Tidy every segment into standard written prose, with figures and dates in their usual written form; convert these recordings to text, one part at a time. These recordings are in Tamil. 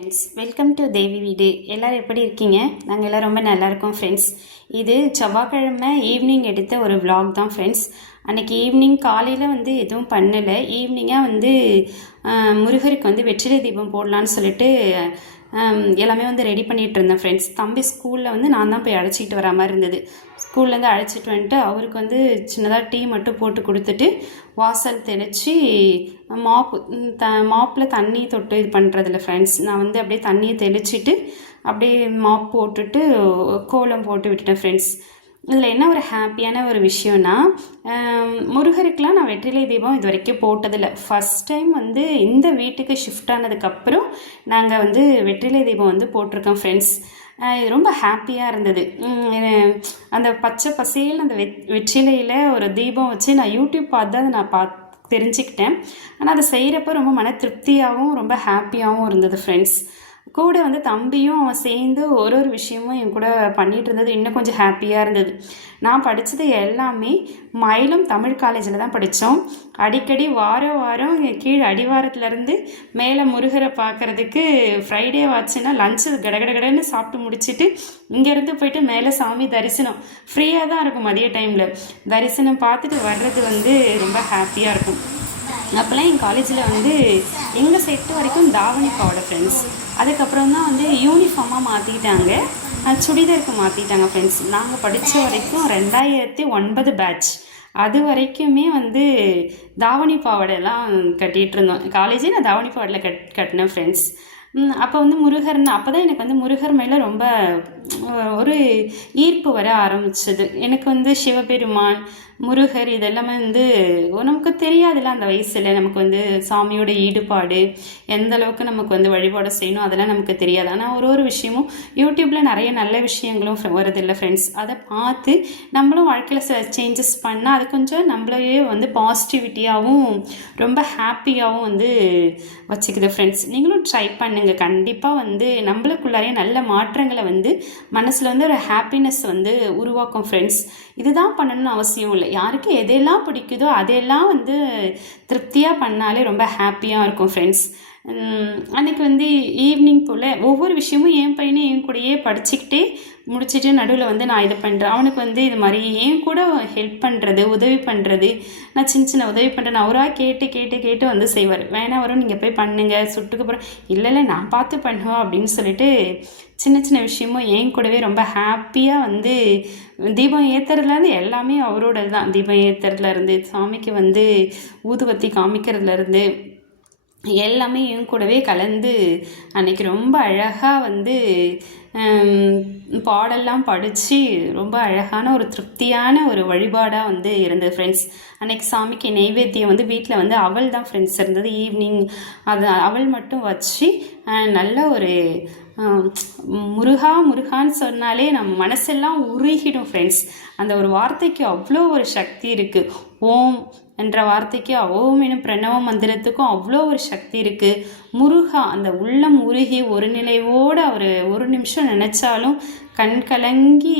ஃப்ரெண்ட்ஸ், வெல்கம் டு தேவி வீடு. எல்லோரும் எப்படி இருக்கீங்க? நாங்கள் எல்லோரும் ரொம்ப நல்லா இருக்கோம் ஃப்ரெண்ட்ஸ். இது செவ்வாய்க்கிழமை ஈவினிங் எடுத்த ஒரு விலாக் தான் ஃப்ரெண்ட்ஸ். அன்றைக்கி ஈவினிங் காலையில் எதுவும் பண்ணலை. ஈவினிங்காக முருகருக்கு வெற்றிலை தீபம் போடலான்னு சொல்லிட்டு எல்லாமே ரெடி பண்ணிகிட்டு இருந்தேன் ஃப்ரெண்ட்ஸ். தம்பி ஸ்கூலில் நான் தான் போய் அழைச்சிக்கிட்டு வர மாதிரி இருந்தது. ஸ்கூல்லேருந்து அழைச்சிட்டு வந்துட்டு அவருக்கு சின்னதாக டீ மட்டும் போட்டு கொடுத்துட்டு வாசல் தெளித்து மாப்பில் தண்ணி தொட்டு இது பண்ணுறதில்ல ஃப்ரெண்ட்ஸ். நான் அப்படியே தண்ணியை தெளிச்சிட்டு அப்படியே மாப் போட்டுட்டு கோலம் போட்டு விட்டுட்டேன் ஃப்ரெண்ட்ஸ். இதில் என்ன ஒரு ஹாப்பியான ஒரு விஷயம்னா, முருகருக்கெலாம் நான் வெற்றிலை தீபம் இது வரைக்கும் போட்டதில்லை. ஃபஸ்ட் டைம் இந்த வீட்டுக்கு ஷிஃப்ட் ஆனதுக்கப்புறம் நாங்கள் வெற்றிலை தீபம் போட்டிருக்கோம் ஃப்ரெண்ட்ஸ். இது ரொம்ப ஹாப்பியாக இருந்தது. அந்த பச்சை பசேல் அந்த வெற்றிலையில் ஒரு தீபம் வச்சு நான் யூடியூப் பார்த்து தான் நான் தெரிஞ்சுக்கிட்டேன். ஆனால் அதை செய்கிறப்ப ரொம்ப மன திருப்தியாகவும் ரொம்ப ஹாப்பியாகவும் இருந்தது ஃப்ரெண்ட்ஸ். கூட தம்பியும் அவன் சேர்ந்து ஒரு விஷயமும் என் கூட பண்ணிகிட்டு இருந்தது இன்னும் கொஞ்சம் ஹாப்பியாக இருந்தது. நான் படித்தது எல்லாமே மயிலம் தமிழ் காலேஜில் தான் படித்தோம். அடிக்கடி வாரம் கீழே அடிவாரத்துலேருந்து மேலே முருகரை பார்க்குறதுக்கு ஃப்ரைடே ஆச்சுன்னா லஞ்சு கடகடன்னு சாப்பிட்டு முடிச்சுட்டு இங்கேருந்து போயிட்டு மேலே சாமி தரிசனம் ஃப்ரீயாக தான் இருக்கும். மதிய டைமில் தரிசனம் பார்த்துட்டு வர்றது ரொம்ப ஹாப்பியாக இருக்கும். அப்போல்லாம் என் காலேஜில் எங்கள் செட்டு வரைக்கும் தாவணி பாவாடை ஃப்ரெண்ட்ஸ். அதுக்கப்புறம் தான் யூனிஃபார்மாக மாற்றிட்டாங்க, சுடிதாருக்கு மாற்றிட்டாங்க ஃப்ரெண்ட்ஸ். நாங்கள் படித்த வரைக்கும் 2009 பேட்ச் அது வரைக்குமே தாவணி பாவாடைலாம் கட்டிகிட்டு இருந்தோம். காலேஜே நான் தாவணி பாவாடையில் கட்டினேன் ஃப்ரெண்ட்ஸ். அப்போ முருகர்னு அப்போ தான் எனக்கு முருகர் மேலே ரொம்ப ஒரு ஈர்ப்பு வர ஆரம்பிச்சது. எனக்கு சிவபெருமான் முருகர் இதெல்லாமே நமக்கு தெரியாதுல்ல அந்த வயசில். நமக்கு சாமியோட ஈடுபாடு எந்த அளவுக்கு நமக்கு வழிபாடு செய்யணும் அதெல்லாம் நமக்கு தெரியாது. ஆனால் ஒரு விஷயமும் யூடியூப்பில் நிறைய நல்ல விஷயங்களும் வருதில்லை ஃப்ரெண்ட்ஸ். அதை பார்த்து நம்மளும் வாழ்க்கையில் சில சேஞ்சஸ் பண்ணால் அது கொஞ்சம் நம்மளையே பாசிட்டிவிட்டியாகவும் ரொம்ப ஹாப்பியாகவும் வச்சுக்குது ஃப்ரெண்ட்ஸ். நீங்களும் ட்ரை பண்ணுங்கள். கண்டிப்பாக நம்மளுக்குள்ளாரையே நல்ல மாற்றங்களை மனசில் ஒரு ஹாப்பினஸ் உருவாக்கும் ஃப்ரெண்ட்ஸ். இதுதான் பண்ணணும்னு அவசியம் இல்லை. யாருக்கு எதெல்லாம் பிடிக்குதோ அதையெல்லாம் திருப்தியாக பண்ணாலே ரொம்ப ஹாப்பியாக இருக்கும் ஃப்ரெண்ட்ஸ். அன்றைக்கி ஈவினிங் போல் ஒவ்வொரு விஷயமும் என் பையனை என் கூடயே படிச்சுக்கிட்டே முடிச்சுட்டு நடுவில் நான் இது பண்ணுறேன். அவனுக்கு இது மாதிரி என் கூட ஹெல்ப் பண்ணுறது உதவி பண்ணுறது, நான் சின்ன உதவி பண்ணுறேன். அவராக கேட்டு செய்வார். வேணா வரும் நீங்கள் போய் பண்ணுங்கள் சுட்டுக்கு போகிறேன், இல்லை நான் பார்த்து பண்ணுவோம் அப்படின்னு சொல்லிட்டு சின்ன விஷயமும் என் கூடவே ரொம்ப ஹாப்பியாக தீபம் ஏற்றுறதுலேருந்து எல்லாமே அவரோடது தான். தீபம் ஏற்றுறதுலேருந்து சாமிக்கு ஊதுவத்தி காமிக்கிறதுலேருந்து எல்லாமே என் கூடவே கலந்து அன்றைக்கி ரொம்ப அழகாக பாடெல்லாம் படித்து ரொம்ப அழகான ஒரு திருப்தியான ஒரு வழிபாடாக இருந்தது ஃப்ரெண்ட்ஸ். அன்றைக்கி சாமிக்கு நெய்வேத்தியம் வீட்டில் அவள் தான் ஃப்ரெண்ட்ஸ் இருந்தது. ஈவினிங் அது அவள் மட்டும் வச்சு நல்ல ஒரு முருகான்னு சொன்னாலே நம்ம மனசெல்லாம் உருகிடும் ஃப்ரெண்ட்ஸ். அந்த ஒரு வார்த்தைக்கு அவ்வளோ ஒரு சக்தி இருக்குது. ஓம் என்ற வார்த்தைக்கு ஓம் எனும் பிரணவ மந்திரத்துக்கும் அவ்வளோ ஒரு சக்தி இருக்குது. முருகா அந்த உள்ளம் உருகி ஒரு நிலைவோடு அவர் ஒரு நிமிஷம் நினச்சாலும் கண் கலங்கி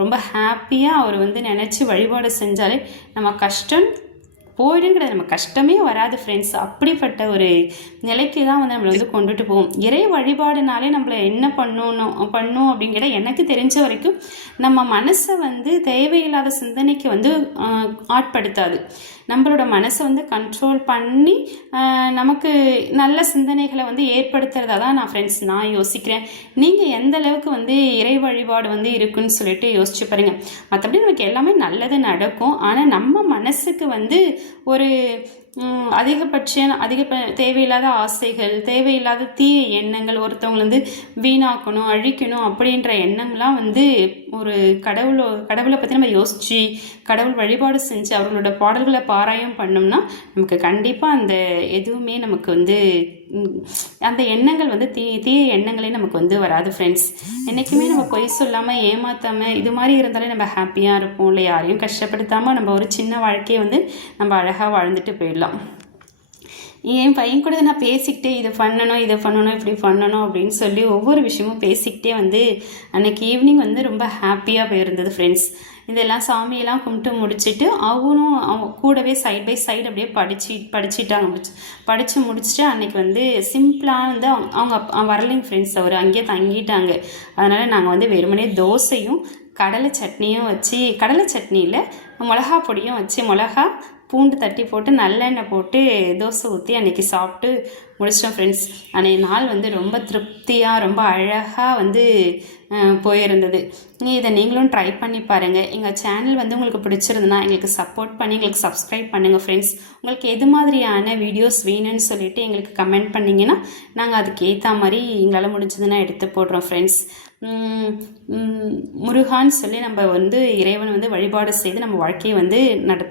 ரொம்ப ஹாப்பியாக அவர் நினச்சி வழிபாடு செஞ்சாலே நம்ம கஷ்டம் போயிடும் கிடையாது, நம்ம கஷ்டமே வராது ஃப்ரெண்ட்ஸ். அப்படிப்பட்ட ஒரு நிலைக்கு தான் நம்மளை கொண்டுட்டு போவோம். இறை வழிபாடுனாலே நம்மளை என்ன பண்ணும் அப்படிங்கிற எனக்கு தெரிஞ்ச வரைக்கும் நம்ம மனசை தேவையில்லாத சிந்தனைக்கு ஆட்படுத்தாது. நம்மளோட மனசை கண்ட்ரோல் பண்ணி நமக்கு நல்ல சிந்தனைகளை ஏற்படுத்துறதா தான் நான் யோசிக்கிறேன். நீங்கள் எந்த அளவுக்கு இறை வழிபாடு இருக்குன்னு சொல்லிட்டு யோசிச்சு பாருங்கள். மற்றபடி நமக்கு எல்லாமே நல்லது நடக்கும். ஆனால் நம்ம மனசுக்கு ஒரு தேவையில்லாத ஆசைகள், தேவையில்லாத தீய எண்ணங்கள், ஒருத்தவங்களை வீணாக்கணும் அழிக்கணும் அப்படின்ற எண்ணம்லாம் ஒரு கடவுளை பற்றி நம்ம யோசித்து கடவுள் வழிபாடு செஞ்சு அவர்களோட பாடல்களை பாராயம் பண்ணோம்னா நமக்கு கண்டிப்பாக அந்த எதுவுமே நமக்கு அந்த எண்ணங்கள் தீய எண்ணங்களே நமக்கு வராது ஃப்ரெண்ட்ஸ். என்றைக்குமே நம்ம பொய் சொல்லாமல் ஏமாற்றாமல் இது மாதிரி இருந்தாலே நம்ம ஹாப்பியாக இருப்போம். இல்லை யாரையும் கஷ்டப்படுத்தாமல் நம்ம ஒரு சின்ன வாழ்க்கையை நம்ம அழகாக வாழ்ந்துட்டு போயிடலாம். என் பையன் கூட நான் பேசிக்கிட்டே இதை பண்ணணும் இப்படி பண்ணணும் அப்படின்னு சொல்லி ஒவ்வொரு விஷயமும் பேசிக்கிட்டே அன்றைக்கி ஈவினிங் ரொம்ப ஹாப்பியாக போயிருந்தது ஃப்ரெண்ட்ஸ். இதெல்லாம் சாமியெல்லாம் கும்பிட்டு முடிச்சுட்டு அவனும் அவங்க கூடவே சைட் பை சைடு அப்படியே படிச்சுட்டு முடிச்சுட்டு அன்றைக்கி வந்து சிம்பிளாக வந்து அவங்க வரலைங்க ஃப்ரெண்ட்ஸ், அவர் அங்கேயே தங்கிட்டாங்க. அதனால் நாங்கள் வந்து வெறுமனே தோசையும் கடலை சட்னியும் வச்சு, கடலை சட்னியில் மிளகா பொடியும் வச்சு, மிளகா பூண்டு தட்டி போட்டு நல்லெண்ணெய் போட்டு தோசை ஊற்றி அன்றைக்கி சாப்பிட்டு முடிச்சிட்டோம் ஃப்ரெண்ட்ஸ். அன்றைய நாள் வந்து ரொம்ப திருப்தியாக ரொம்ப அழகாக வந்து போயிருந்தது. இதை நீங்களும் ட்ரை பண்ணி பாருங்கள். எங்கள் சேனல் வந்து உங்களுக்கு பிடிச்சிருந்துன்னா எங்களுக்கு சப்போர்ட் பண்ணி எங்களுக்கு சப்ஸ்கிரைப் பண்ணுங்கள் ஃப்ரெண்ட்ஸ். உங்களுக்கு எது மாதிரியான வீடியோஸ் வேணும்னு சொல்லிவிட்டு எங்களுக்கு கமெண்ட் பண்ணிங்கன்னா நாங்கள் அதுக்கு ஏற்ற மாதிரி எங்களால் முடிஞ்சதுன்னா எடுத்து போடுறோம் ஃப்ரெண்ட்ஸ். முருகான்னு சொல்லி நம்ம வந்து இறைவனை வந்து வழிபாடு செய்து நம்ம வாழ்க்கையை வந்து நடத்துவோம்.